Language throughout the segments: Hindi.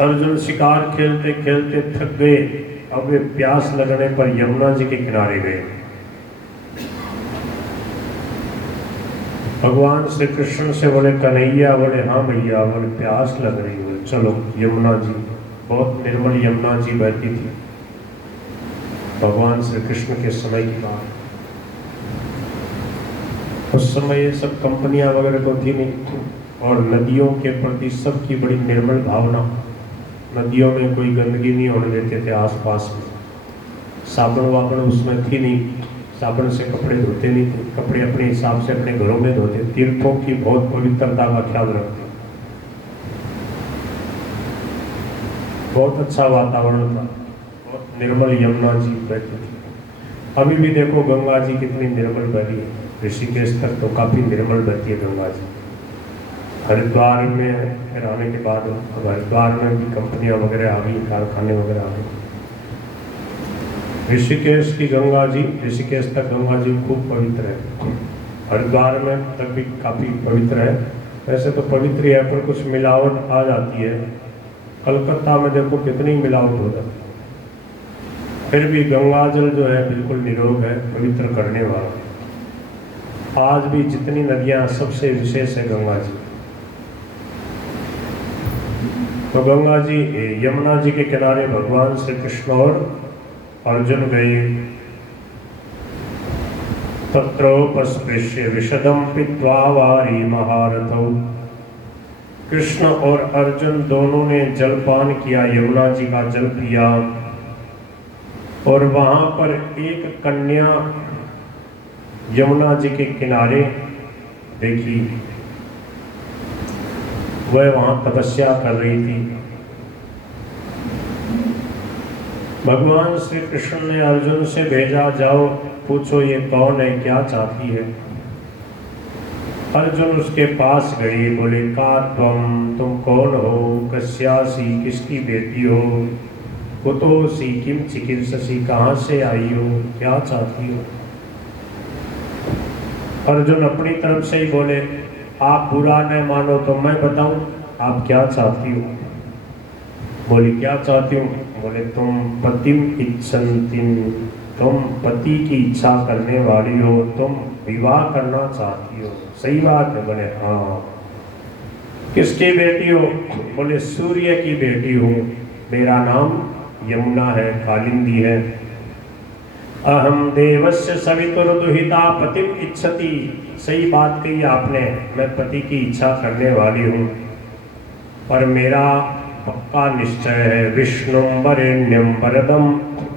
अर्जुन शिकार खेलते खेलते थक गए। अब वे प्यास लगने पर यमुना जी के किनारे गए। भगवान श्री कृष्ण से बोले कन्हैया, बोले हाँ भैया, बोले प्यास लग रही है, चलो। यमुना जी, बहुत निर्मल यमुना जी बहती थी भगवान श्री कृष्ण के समय की बात। उस समय ये सब कंपनियां वगैरह तो थी नहीं, और नदियों के प्रति सबकी बड़ी निर्मल भावना। नदियों में कोई गंदगी नहीं होने देते थे आसपास में। साबुन वाबुन उसमें थी नहीं, साबुन से कपड़े धोते नहीं थे, कपड़े अपने हिसाब से अपने घरों में धोते। तीर्थों की बहुत पवित्रता का ख्याल रखते। बहुत अच्छा वातावरण था, बहुत निर्मल यमुना जी बहती थी। अभी भी देखो गंगा जी कितनी निर्मल बहती है। ऋषिकेश तक तो काफी निर्मल बहती है गंगा जी। हरिद्वार में फिर आने के बाद अब हरिद्वार में भी कंपनियां वगैरह आ गई, कारखाने वगैरह आ गए। ऋषिकेश की गंगा जी, ऋषिकेश तक गंगा जी खूब पवित्र है। हरिद्वार में तक भी काफी पवित्र है। वैसे तो पवित्र है पर कुछ मिलावट आ जाती है। कलकत्ता में देखो कितनी मिलावट हो जाती है, फिर भी गंगा जल जो है बिल्कुल निरोग है, पवित्र करने वाला। आज भी जितनी नदियां सबसे विशेष है गंगा जी। तो गंगा जी, यमुना जी के किनारे भगवान श्री कृष्ण और अर्जुन गए। तत्रोपस्पृश्य विशदम पित्वा वारी महारथौ। कृष्ण और अर्जुन दोनों ने जलपान किया, यमुना जी का जल पिया। और वहां पर एक कन्या यमुना जी के किनारे देखी, वह वहां तपस्या कर रही थी। भगवान श्री कृष्ण ने अर्जुन से भेजा, जाओ पूछो ये कौन है, क्या चाहती है। अर्जुन उसके पास गए, बोले का तुम कौन हो, कस्यासी, किसकी बेटी हो, कुतोसी किम चिकित्ससी, कहाँ से आई हो, क्या चाहती हो। अर्जुन अपनी तरफ से ही बोले, आप बुरा न मानो तो मैं बताऊं आप क्या चाहती हो। बोली क्या चाहती हूँ, बोले तुम पतिम इच्छन्तिम, तुम पति की इच्छा करने वाली हो, तुम विवाह करना चाहती हो। सही बात है, बोले हाँ। किसकी बेटी हो, बोले सूर्य की बेटी हूँ, मेरा नाम यमुना है, कालिंदी है। अहम देवस्य सवितुर्दुहिता पतिम इच्छति। सही बात कही आपने, मैं पति की इच्छा करने वाली हूँ, पर मेरा पक्का निश्चय है, विष्णु वरेण्यम वरदम,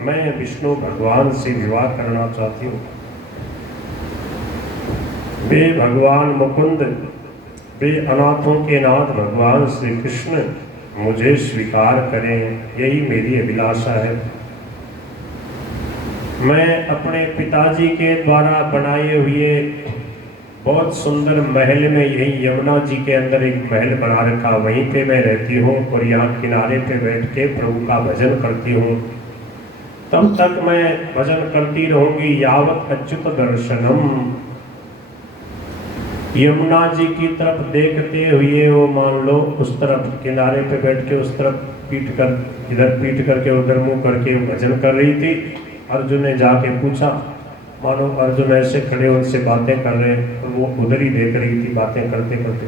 मैं विष्णु भगवान से विवाह करना चाहती हूँ। वे भगवान मुकुंद, वे अनाथों के नाथ भगवान श्री कृष्ण मुझे स्वीकार करें, यही मेरी अभिलाषा है। मैं अपने पिताजी के द्वारा बनाए हुए बहुत सुंदर महल में, यही यमुना जी के अंदर एक महल बना रखा, वहीं पे मैं रहती हूँ और यहाँ किनारे पे बैठ के प्रभु का भजन करती हूँ। तब तक मैं भजन करती रहूंगी यावत अच्युत दर्शनम। यमुना जी की तरफ देखते हुए वो मान लो उस तरफ किनारे पे बैठ के उस तरफ पीट कर, इधर पीट करके उधर मुंह करके भजन कर रही थी। अर्जुन ने जाके पूछा, मानो अर्जुन ऐसे खड़े उनसे बातें कर रहे हैं, तो वो उधर ही देख रही थी बातें करते करते।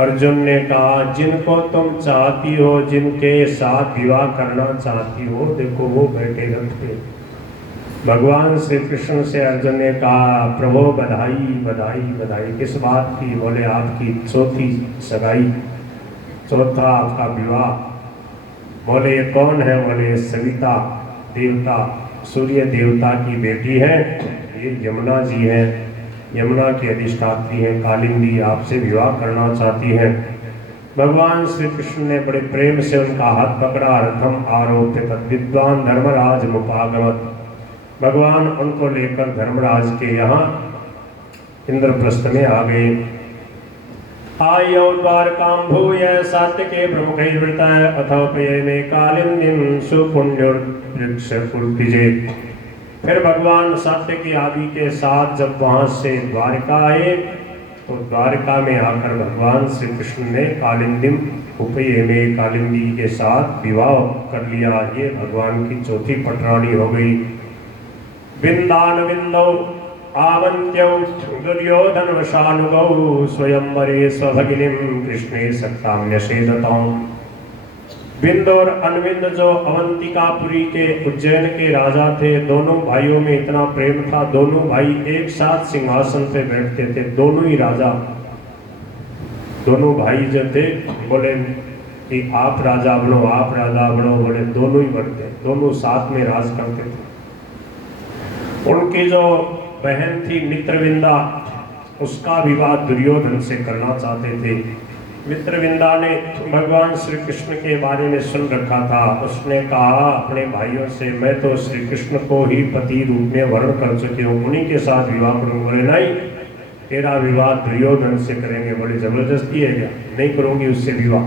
अर्जुन ने कहा, जिनको तुम चाहती हो, जिनके साथ विवाह करना चाहती हो, देखो वो बैठे रथ पे। भगवान श्री कृष्ण से अर्जुन ने कहा, प्रभु बधाई बधाई बधाई। किस बात की, बोले आपकी चौथी सगाई, चौथा आपका विवाह। बोले ये कौन है, बोले सविता देवता, सूर्य देवता की बेटी है, ये यमुना जी है, यमुना की अधिष्ठात्री है, कालिंदी आपसे विवाह करना चाहती है। भगवान श्री कृष्ण ने बड़े प्रेम से उनका हाथ पकड़ा, रथम आरोप्य तद विद्वान धर्मराज मुपागमत। भगवान उनको लेकर धर्मराज के यहाँ इंद्रप्रस्थ में आ गए। आयौ द्वारकां भूय सात्विके प्रमुखैर्वृतः अथोपयने कालिंदीं सुपुण्योर्वृक्षकुर्तिजे। फिर भगवान सात्विकी आदि के साथ जब वहां से द्वारका आए तो द्वारका में आकर भगवान श्री कृष्ण ने कालिंदिम उपये में कालिंदी के साथ विवाह कर लिया। ये भगवान की चौथी पटरानी हो गई। बिंदान बिंदौ आवंत्यौ दुर्योधन वशानुगौ स्वयंवरे स्वभगिनीं कृष्णे सक्ताम्यसेदतौ। बिंद और अनविंद जो अवंतिकापुरी के उज्जैन के राजा थे, दोनों भाइयों में इतना प्रेम था, दोनों भाई एक साथ सिंहासन पे बैठते थे। दोनों ही राजा, दोनों भाई जो थे बोले कि आप राजा बनो, आप राजा बनो, बोले दोनों ही बनते, दोनों साथ में राज करते थे। उनकी जो बहन थी मित्रविंदा, उसका विवाह दुर्योधन से करना चाहते थे। मित्रविंदा ने भगवान श्री कृष्ण के बारे में सुन रखा था। उसने कहा अपने भाइयों से, मैं तो श्री कृष्ण को ही पति रूप में वर्ण कर चुकी हूँ, उन्हीं के साथ विवाह करूँगा। बोले नहीं, तेरा विवाह दुर्योधन से करेंगे। बोले जबरदस्ती है क्या? नहीं करूँगी उससे विवाह।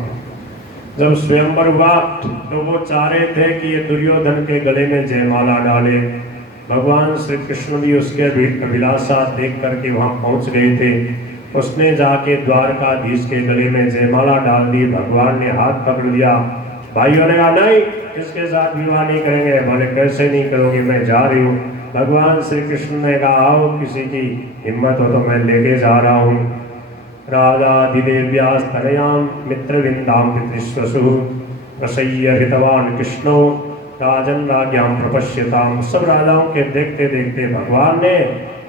जब स्वयंवर हुआ तो वो चाह रहे थे कि ये दुर्योधन के गले में जयमाला डाले। भगवान श्री कृष्ण भी उसके अभिलाषा देख करके वहाँ पहुँच गए थे। उसने जाके द्वारकाधीश के गले में जयमाला डाल दी। भगवान ने हाथ पकड़ लिया। भाइयों ने कहा नहीं, इसके साथ विवाह नहीं करेंगे। बोले कैसे नहीं करोगे, मैं जा रही हूँ। भगवान श्री कृष्ण ने कहा आओ, किसी की हिम्मत हो तो मैं लेके जा रहा हूँ। राजाधिदेव्यास्तनयां मित्रविंदां पितृश्वसु रसय्य हितवान कृष्णो राजन राज्ञां प्रपश्यताम। सब राजाओं के देखते देखते भगवान ने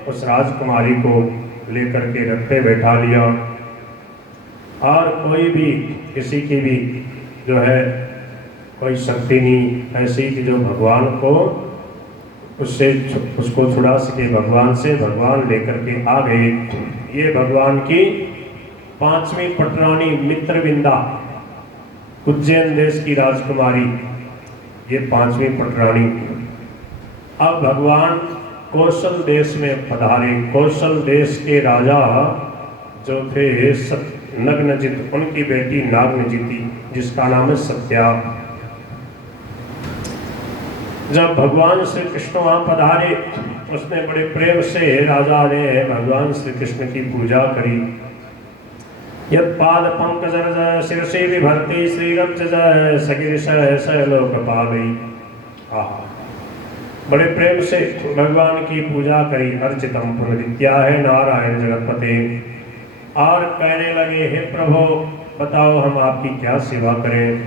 उस राजकुमारी को लेकर के रथ पे बैठा लिया। और कोई भी किसी की भी जो है कोई शक्ति नहीं ऐसी कि जो भगवान को उसको छुड़ा सके भगवान से। भगवान लेकर के आ गए। ये भगवान की पांचवी पटरानी मित्रविंदा, उज्जैन देश की राजकुमारी, ये पांचवी पटरानी। अब भगवान कौशल देश में पधारे। कौशल देश के राजा जो थे नग्नजित, उनकी बेटी नागनजिती, जिसका नाम है सत्या। जब भगवान श्री कृष्ण वहाँ पधारे, उसने बड़े प्रेम से राजा ने भगवान श्री कृष्ण की पूजा करी। यत्पाद पंकज शिरसे विभर्ति श्रीरज सगिरिश लोकपालई। बड़े प्रेम से भगवान की पूजा करी। अर्चितम पुनरित्या है नारायण जगतपते। और कहने लगे हे प्रभु बताओ हम आपकी क्या सेवा करें।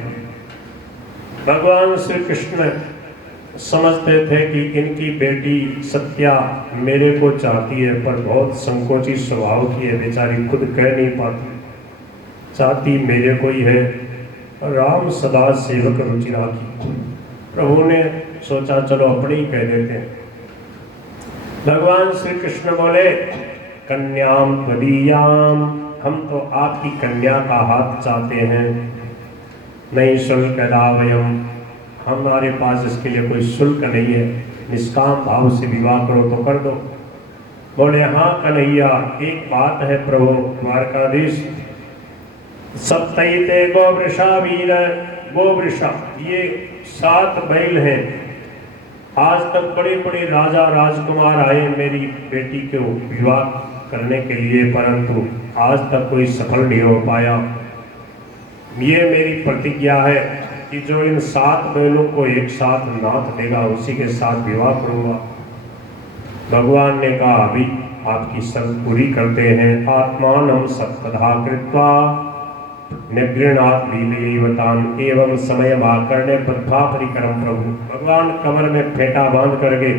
भगवान श्री कृष्ण समझते थे कि इनकी बेटी सत्या मेरे को चाहती है, पर बहुत संकोची स्वभाव की है, बेचारी खुद कह नहीं पाती, चाहती मेरे को ही है। राम सदा सेवक रुचि राखी। प्रभु ने सोचा चलो अपने ही कह देते हैं। भगवान श्री कृष्ण बोले कन्याम त्वदीयाम, हम तो आपकी कन्या का हाथ चाहते हैं। नहीं शुल्क दावयम, हमारे पास इसके लिए कोई शुल्क नहीं है, निष्काम भाव से विवाह करो तो कर दो। बोले हाँ कन्हैया, एक बात है प्रभु द्वारकाधीश, सप्तैते गोवृषा वीर। गोवृषा ये 7 बैल हैं। आज तक बड़े बड़े राजा राजकुमार आए मेरी बेटी को विवाह करने के लिए, परंतु आज तक कोई सफल नहीं हो पाया। ये मेरी प्रतिज्ञा है कि जो इन 7 बैलों को एक साथ नाथ देगा उसी के साथ विवाह करूंगा। भगवान ने कहा अभी आपकी शर्त पूरी करते हैं। आत्मानं सत्पथा कृत्वा निगृणात् लीलयैवतान् एवं समयमाकर्ण्य बद्धा परिकरम। प्रभु भगवान कमर में फेंटा बांध करके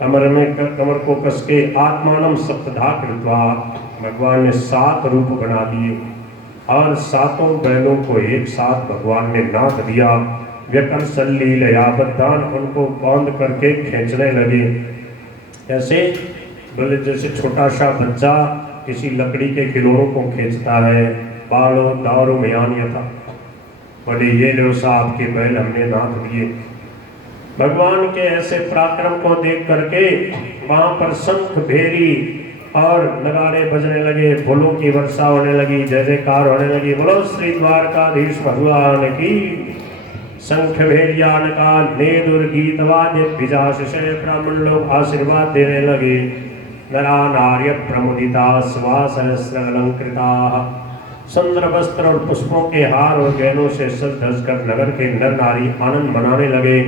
कमर को कस के आत्मानं सप्तधा कृत्वा, भगवान ने 7 रूप बना दिए और 7 बैलों को एक साथ भगवान ने नाथ दिया। व्यकर्षण लीलया बद्धान, उनको बांध करके खींचने लगे। ऐसे बोले जैसे छोटा सा बच्चा किसी लकड़ी के खिलौनों को खींचता है। बालो दारू मयानिया था। बोले ये लो साहब के बैल हमने नाथ दिए। भगवान के ऐसे पराक्रम को देख करके वहां पर शंख भेरी और नगाड़े बजने लगे, फूलों की वर्षा होने लगी, जय जयकार होने लगी। बोलो श्री द्वारकाधीश भगवान की। शंख भेरियान का ने दुर्गीत वाद्य ब्राह्मण लोग आशीर्वाद देने लगे। नरा नार्य प्रमुदिता स्वा सहस्र अलंकृताः। सुंदर वस्त्र और पुष्पों के हार और गहनों से सज धज कर नगर के नर नारी आनंद मनाने लगे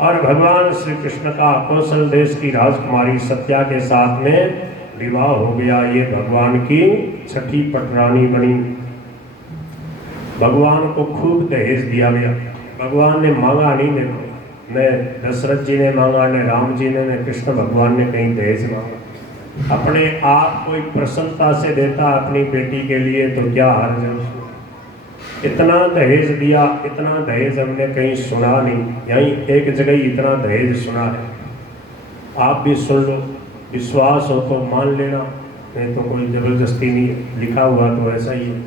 और भगवान श्री कृष्ण का कौशल देश की राजकुमारी सत्या के साथ में विवाह हो गया। ये भगवान की छठी पटरानी बनी। भगवान को खूब दहेज दिया गया। भगवान ने मांगा नहीं, देखो न दशरथ जी ने मांगा, न राम जी ने, न कृष्ण भगवान ने कहीं दहेज मांगा। अपने आप कोई प्रसन्नता से देता अपनी बेटी के लिए तो क्या हर्ज है उसमें। इतना दहेज दिया, इतना दहेज हमने कहीं सुना नहीं, यहीं एक जगह ही इतना दहेज सुना है। आप भी सुन लो, विश्वास हो तो मान लेना, नहीं तो कोई जबरदस्ती नहीं है, लिखा हुआ तो ऐसा ही है।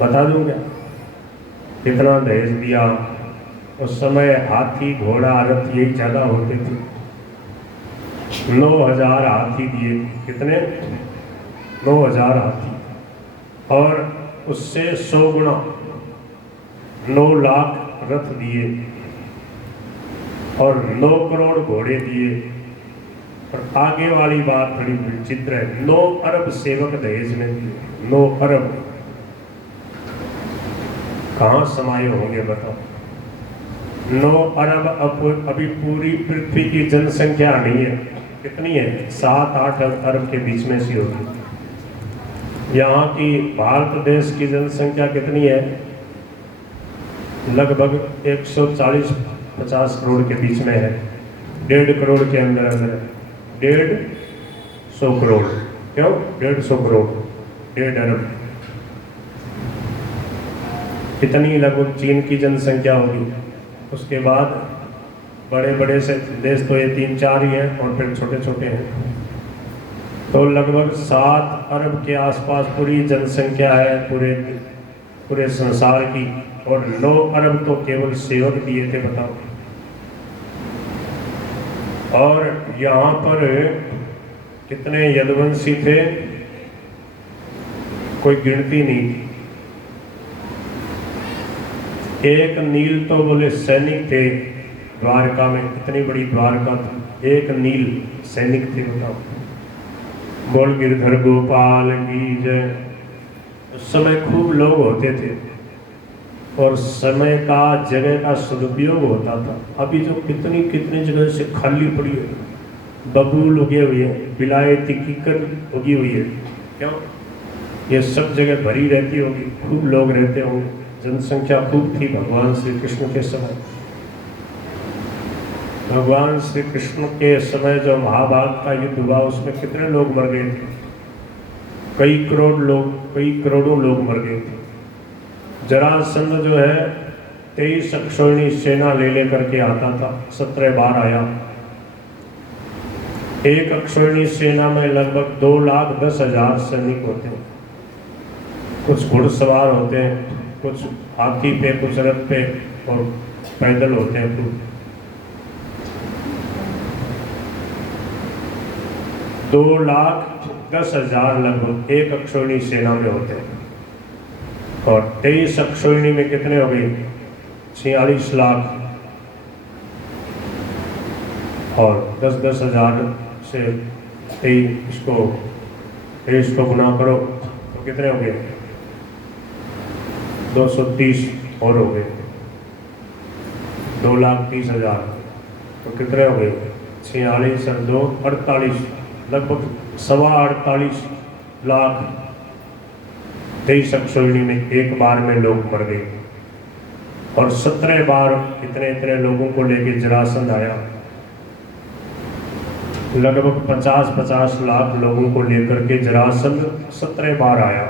बता दूं क्या कितना दहेज दिया। उस समय हाथी घोड़ा रथ यही ज़्यादा होते थे। 9,000 हाथी दिए। कितने? 9,000 हाथी। और उससे 100 गुना 9 लाख रथ दिए और 9 करोड़ घोड़े दिए। और आगे वाली बात बड़ी विचित्र है, 9 अरब सेवक दहेज में दिए। 9 अरब कहाँ समाये होंगे बताओ। 9 अरब अभी पूरी पृथ्वी की जनसंख्या नहीं है। कितनी है? 7-8 अरब के बीच में सी होगी। यहाँ की भारत देश की जनसंख्या कितनी है? लगभग 140-50 करोड़ के बीच में है। 1.5 करोड़ के अंदर अंदर है। 150 करोड़। क्यों 150 करोड़? 1.5 अरब। इतनी लगभग चीन की जनसंख्या होगी। उसके बाद बड़े बड़े से देश तो ये 3-4 ही हैं और फिर छोटे छोटे हैं। तो लगभग 7 अरब के आसपास पूरी जनसंख्या है पूरे संसार की। और 9 अरब तो केवल सेवक दिए थे, बताओ। और यहाँ पर कितने यदुवंशी थे, कोई गिनती नहीं। एक नील तो बोले सैनिक थे द्वारका में, इतनी बड़ी द्वारका थी, एक नील सैनिक थे, बताओ। बोल गिरधर गोपाल की जय। उस समय खूब लोग होते थे और समय का जगह का सदुपयोग होता था। अभी जो कितनी कितनी जगह से खाली पड़ी है, बबूल उगे हुए हैं, विलायती कीकर उगी हुई है। क्यों? ये सब जगह भरी रहती होगी, खूब लोग रहते होंगे, जनसंख्या खूब थी भगवान श्री कृष्ण के समय। भगवान श्री कृष्ण के समय जो महाभारत का युद्ध हुआ उसमें कितने लोग मर गए थे? कई करोड़ों लोग मर गए थे। जरासंध जो है 23 अक्षौहिणी सेना ले करके आता था, 17 बार आया। एक अक्षौहिणी सेना में लगभग 2,10,000 सैनिक होते हैं। कुछ घुड़सवार होते हैं, कुछ हाथी पे, कुछ रथ पे और पैदल होते हैं। तो 2,10,000 लगभग एक अक्षौहिणी सेना में होते हैं। और 23 अक्षौहिणी में कितने हो गए? 46 लाख। और 10,000 से 23 को गुना करो तो कितने हो गए? 230 और हो गए। 2,30,000 तो कितने हो गए? 46 और 2 48, लगभग 48 लाख 23 अक्षौहिणी में एक बार में लोग मर गए। और 17 बार इतने लोगों को लेके जरासंध आया। लगभग 50-50 लाख लोगों को लेकर के जरासंध 17 बार आया।